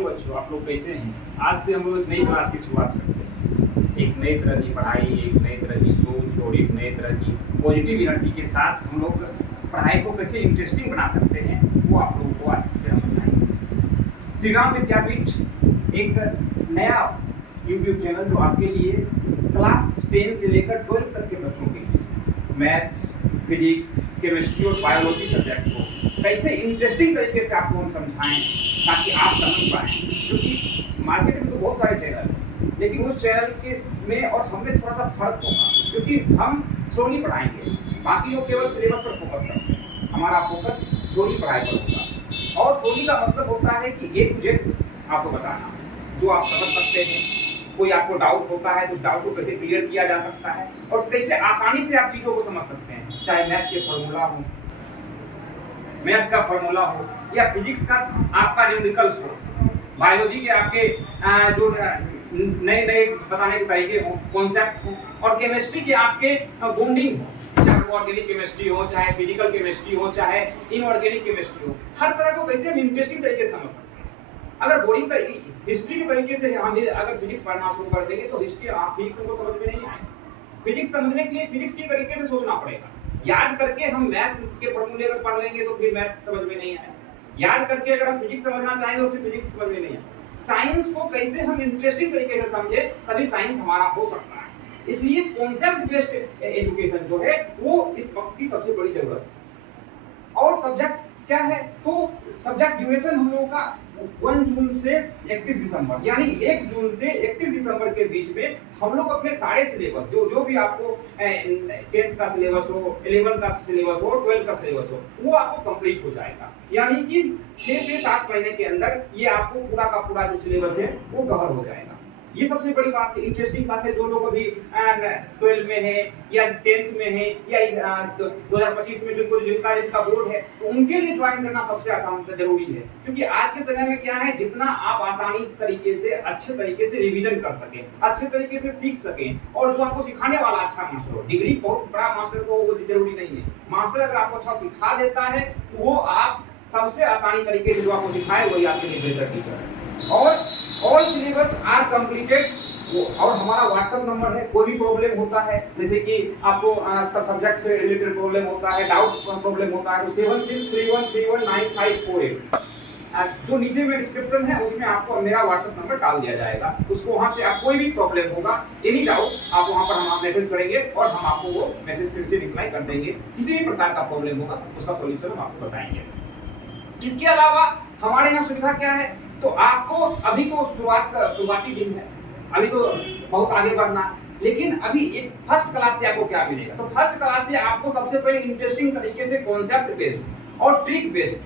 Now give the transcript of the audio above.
Hello बच्चों, आप लोग कैसे हैं? आज से हम लोग एक नई क्लास की शुरुआत करते हैं। एक नई तरह की पढ़ाई, एक नई तरह की सोच और एक नई तरह की पॉजिटिव एनर्जी के साथ हम लोग पढ़ाई को कैसे इंटरेस्टिंग बना सकते हैं, वो आप लोगों को आज से हम बताएंगे। श्री राम विद्यापीठ एक नया यूट्यूब चैनल जो आपके लिए क्लास 10 से लेकर 12 तक के बच्चों के लिए मैथ, फिजिक्स, केमिस्ट्री और बायोलॉजी सब्जेक्ट को कैसे इंटरेस्टिंग तरीके से आपको हम समझाएं ताकि आप समझ पाएँ। क्योंकि मार्केट में तो बहुत सारे चैनल हैं, लेकिन उस चैनल के में और हमें थोड़ा सा फर्क होगा, क्योंकि हम थ्योरी पढ़ाएंगे, बाकी लोग केवल सिलेबस पर फोकस करते हैं। हमारा फोकस थ्योरी पढ़ाई पर होगा, और थ्योरी का मतलब होता है कि ए टू जेड आपको बताना जो आप समझ सकते हैं। कोई आपको डाउट होता है तो उस डाउट को कैसे क्लियर किया जा सकता है और कैसे आसानी से आप चीज़ों को समझ सकते हैं, चाहे मैथ के फार्मूला हो, मैथ का फार्मूला हो, या फिजिक्स का आपका न्यूमेरिकल्स हो, बायोलॉजी के आपके जो नए नए बताने के तरीके हो, कॉन्सेप्ट हो, और केमिस्ट्री के आपके बॉन्डिंग हो, चाहे ऑर्गेनिक केमिस्ट्री हो, चाहे फिजिकल केमिस्ट्री हो, चाहे इनऑर्गेनिक केमिस्ट्री हो। हर तरह को कैसे हम इंटरेस्टिंग तरीके से समझ सकते हैं। अगर बोरिंग तरीके हिस्ट्री के तरीके से हम अगर फिजिक्स पढ़ना शुरू कर देंगे तो हिस्ट्री आप फिजिक्स को समझ में नहीं आएगा। फिजिक्स समझने के लिए फिजिक्स के तरीके से सोचना पड़ेगा। याद करके हम मैथ के फॉर्मूले अगर पढ़ लेंगे तो फिर मैथ समझ में नहीं आएगा। याद करके अगर हम फिजिक्स समझना चाहेंगे तो फिर फिजिक्स समझ में नहीं आएगा। साइंस को कैसे हम इंटरेस्टिंग तरीके से समझे तभी साइंस हमारा हो सकता है। इसलिए कॉन्सेप्ट बेस्ड एजुकेशन जो है वो इस वक्त की सबसे बड़ी जरूरत है। और सब्जेक्ट क्या है, तो सब्जेक्ट ड्यूरेशन हम लोगों का 1 जून से 31 दिसंबर, यानी 1 जून से 31 दिसंबर के बीच में हम लोग अपने सारे सिलेबस जो भी आपको 10th का सिलेबस हो, 11th का सिलेबस हो, 12th का सिलेबस हो, वो आपको कंप्लीट हो जाएगा। यानी कि 6 से 7 महीने के अंदर ये आपको पूरा का पूरा जो सिलेबस है वो कवर हो जाएगा। ये सबसे बड़ी बात है, इंटरेस्टिंग बात है। जो लोग अभी 12 में है या 10th में है या 2025 में जिनका बोर्ड है, तो उनके लिए ज्वाइन करना सबसे आसान जरूरी है। क्योंकि आज के समय में क्या है, जितना आप आसानी तरीके से अच्छे तरीके से रिवीजन कर सकें, अच्छे तरीके से सीख सकें, और जो आपको सिखाने वाला अच्छा मास्टर हो। डिग्री बहुत बड़ा मास्टर को वो जरूरी नहीं है। मास्टर अगर आपको अच्छा सिखा देता है तो वो आप सबसे आसानी तरीके से जो आपको सिखाए वही आपके लिए बेहतर टीचर है। और ऑल सिलेबस आर कंप्लीटेड। और हमारा व्हाट्सएप नंबर है, कोई भी प्रॉब्लम होता है, जैसे कि आपको सब सब्जेक्ट से रिलेटेड प्रॉब्लम होता है, डाउट प्रॉब्लम होता है, तो 7631319548 जो नीचे में डिस्क्रिप्शन है उसमें आपको मेरा व्हाट्सएप नंबर डाल दिया जाएगा। उसको वहां से आप कोई भी प्रॉब्लम होगा, एनी डाउट, आप वहां पर हम मैसेज करेंगे और हम आपको वो मैसेज फिर से रिप्लाई कर देंगे। किसी भी प्रकार का प्रॉब्लम होगा उसका सॉल्यूशन हम आपको बताएंगे। इसके अलावा हमारे यहाँ सुविधा क्या है, तो आपको अभी तो शुरुआती दिन है, अभी तो बहुत आगे बढ़ना है, लेकिन अभी एक फर्स्ट क्लास से आपको क्या मिलेगा, तो फर्स्ट क्लास से आपको सबसे पहले इंटरेस्टिंग तरीके से कॉन्सेप्ट बेस्ड और ट्रिक बेस्ड